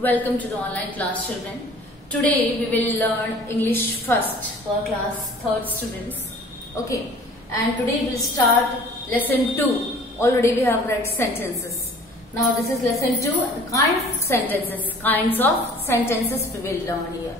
Welcome to the online class, children. Today we will learn English first for class 3rd students. Okay, and today we'll start lesson 2. Already we have read sentences. Now this is lesson 2, and kinds of sentences we will learn here.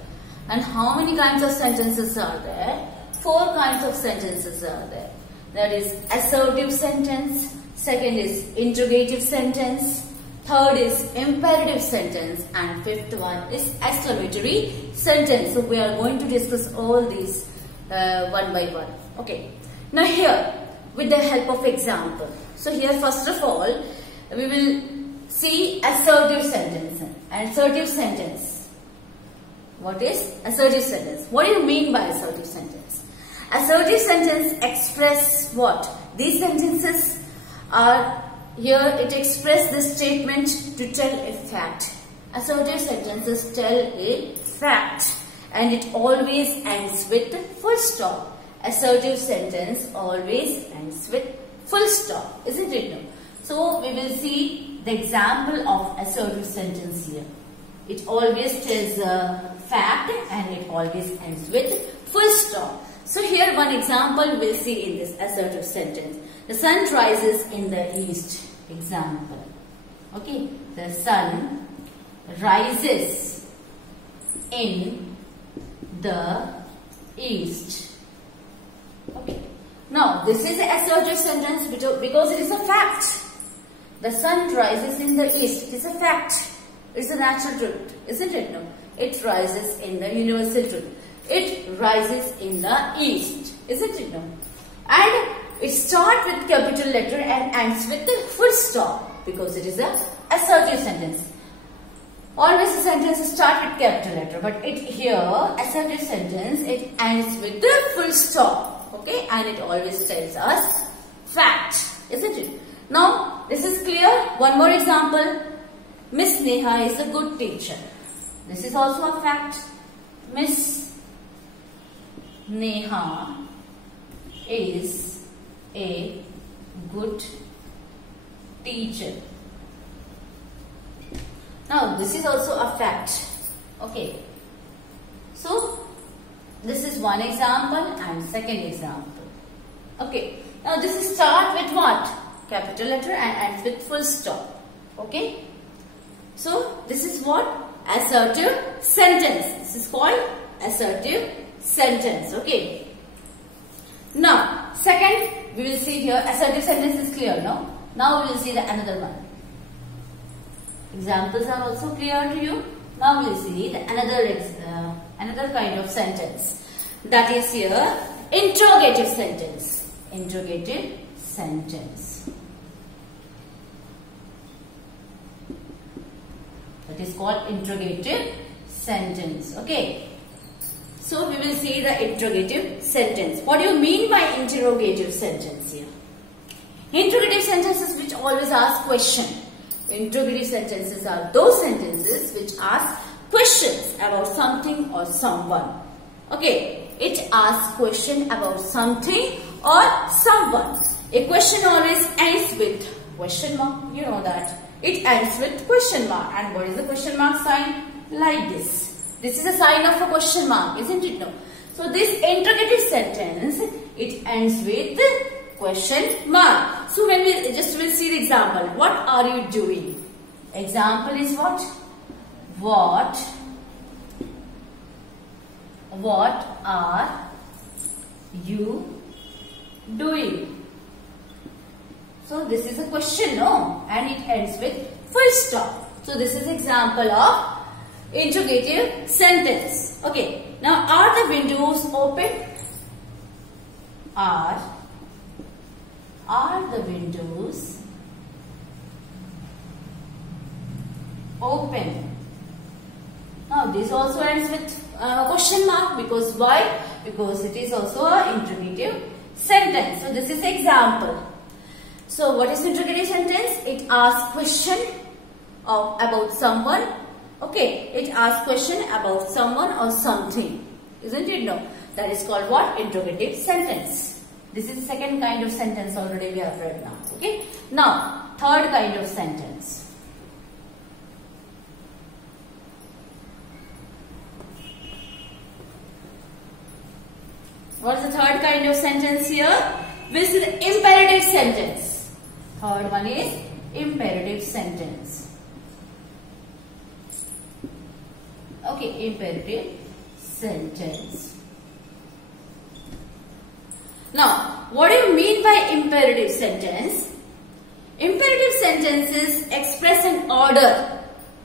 And how many kinds of sentences are there? 4 kinds of sentences are there. That is assertive sentence, second is interrogative sentence, third is imperative sentence, and fifth one is exclamatory sentence. So we are going to discuss all these one by one. Okay. Now here, with the help of example. So here first of all, we will see assertive sentence. Assertive sentence. What is assertive sentence? What do you mean by assertive sentence? Assertive sentence express what? These sentences are here, it expresses the statement to tell a fact. Assertive sentences tell a fact and it always ends with full stop. Assertive sentence always ends with full stop, isn't it? No? So we will see the example of assertive sentence here. It always tells a fact and it always ends with full stop. So here one example we'll see in this assertive sentence. The sun rises in the east. Example. Okay. The sun rises in the east. Okay. Now this is an assertive sentence because it is a fact. The sun rises in the east. It is a fact. It's a natural truth. Isn't it? No. It rises in the universal truth. It rises in the east. Isn't it? No. And it starts with capital letter and ends with the full stop because it is a assertive sentence. Always a sentence starts with capital letter, but it here assertive sentence it ends with the full stop. Okay, and it always tells us fact, isn't it? Now this is clear. One more example. Miss Neha is a good teacher. This is also a fact. Miss Neha is a good teacher. Now this is also a fact. Okay. So this is one example and second example. Okay. Now this is start with what? Capital letter and ends with full stop. Okay. So this is what? Assertive sentence. This is called assertive sentence. Okay. Now second, we will see here assertive sentence is clear, no? Now we will see the another one. Examples are also clear to you. Now we will see the another kind of sentence. That is here interrogative sentence. Interrogative sentence. That is called interrogative sentence. Okay. So we will see the interrogative sentence. What do you mean by interrogative sentence here? Interrogative sentences which always ask question. Interrogative sentences are those sentences which ask questions about something or someone. Okay, it asks question about something or someone. A question always ends with question mark. You know that. It ends with question mark. And what is the question mark sign? Like this. This is a sign of a question mark, isn't it? No. So this interrogative sentence, it ends with question mark. So when we will see the example. What are you doing? Example is what? What are you doing? So this is a question, no? And it ends with full stop. So this is example of interrogative sentence. Okay. Now, are the windows open? Are the windows open? Now, this also ends with question mark because why? Because it is also an interrogative sentence. So, this is example. So, what is interrogative sentence? It asks question about someone. Okay, it asks question about someone or something, isn't it? No, that is called what? Interrogative sentence. This is second kind of sentence already we have read now. Okay, now third kind of sentence. What is the third kind of sentence here? This is imperative sentence. Third one is imperative sentence. Okay, imperative sentence. Now, what do you mean by imperative sentence? Imperative sentences express an order.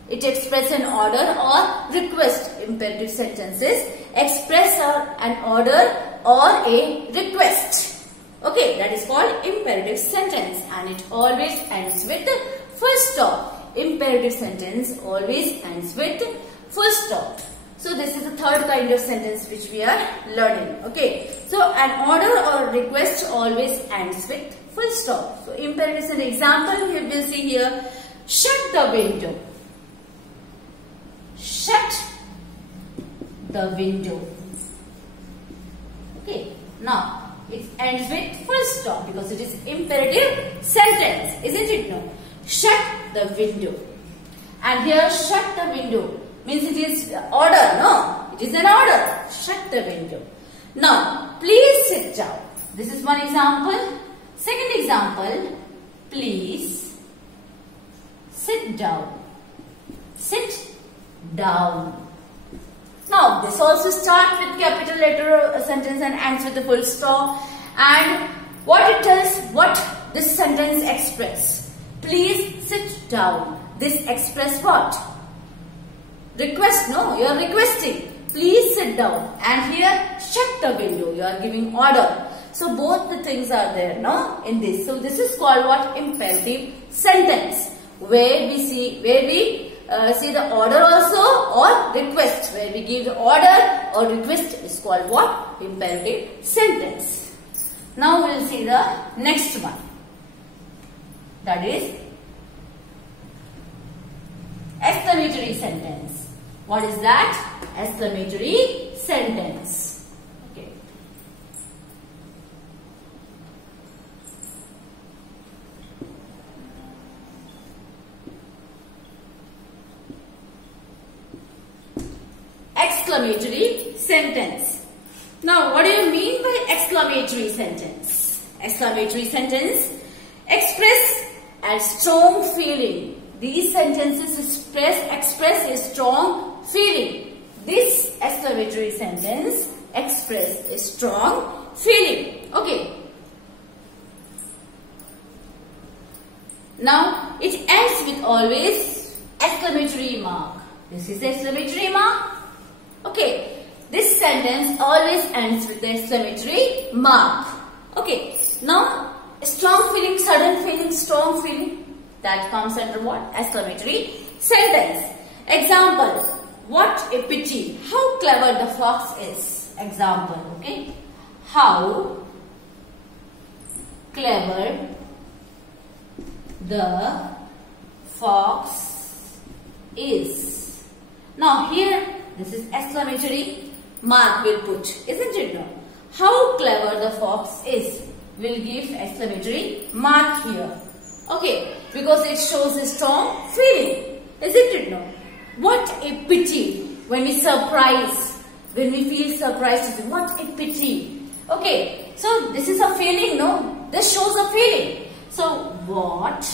It expresses an order or request. Imperative sentences express an order or a request. Okay, that is called imperative sentence, and it always ends with full stop. Imperative sentence always ends with full stop. So this is the third kind of sentence which we are learning. Okay, so an order or request always ends with full stop. So imperative is an example we will see here. Shut the window. Shut the window. Okay, now it ends with full stop because it is imperative sentence, isn't it? No. Shut the window. And here shut the window means it is order. No, it is an order. Shut the window. Now, please sit down. This is one example. Second example, please sit down. Sit down. Now, this also starts with capital letter sentence and ends with a full stop. And what it tells, what this sentence express. Please sit down. This express what? Request, no, you are requesting. Please sit down. And here, shut the window. You are giving order. So both the things are there, no, in this. So this is called what? Imperative sentence. Where we see the order also or request. Where we give the order or request is called what? Imperative sentence. Now we will see the next one. That is exclamatory sentence. What is that? Exclamatory sentence. Okay. Exclamatory sentence. Now, what do you mean by exclamatory sentence? Exclamatory sentence express a strong feeling. These sentences express a strong feeling. This exclamatory sentence express a strong feeling. Okay. Now, it ends with always exclamatory mark. This is the exclamatory mark. Okay. This sentence always ends with the exclamatory mark. Okay. Now, strong feeling, sudden feeling, strong feeling. That comes under what? Exclamatory sentence. Example. What a pity. How clever the fox is. Example. Okay. How clever the fox is. Now here, this is exclamatory mark we'll put. Isn't it? No? How clever the fox is. We'll give exclamatory mark here. Okay, because it shows a strong feeling, isn't it? No? What a pity. When we feel surprised, what a pity. Okay, so this is a feeling, no? This shows a feeling. So, what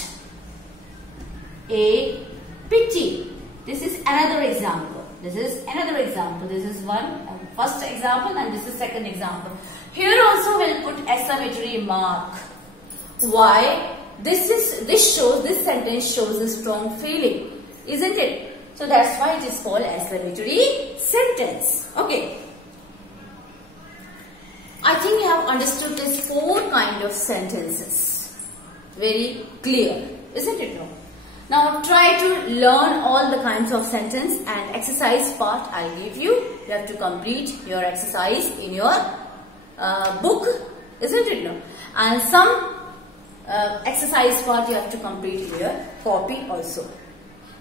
a pity. This is another example. This is another example. This is one first example and this is second example. Here also we'll put exclamatory mark. Why? This sentence shows a strong feeling, isn't it? So that's why it is called exclamatory sentence. Okay. I think you have understood these four kind of sentences. Very clear, isn't it? No? Now try to learn all the kinds of sentence and exercise part I'll give you. You have to complete your exercise in your book, isn't it? No? And some exercise part you have to complete in your copy also.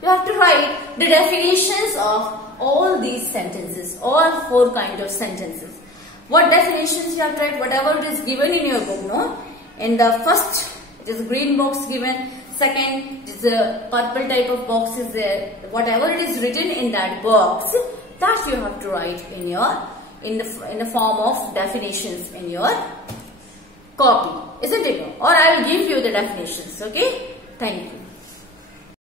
You have to write the definitions of all these sentences, all four kind of sentences. What definitions you have to write, whatever it is given in your book, no? In the first, it is a green box given. Second, it is a purple type of box is there. Whatever it is written in that box, that you have to write in your in the form of definitions in your copy, isn't it? Or I will give you the definitions. Okay. Thank you.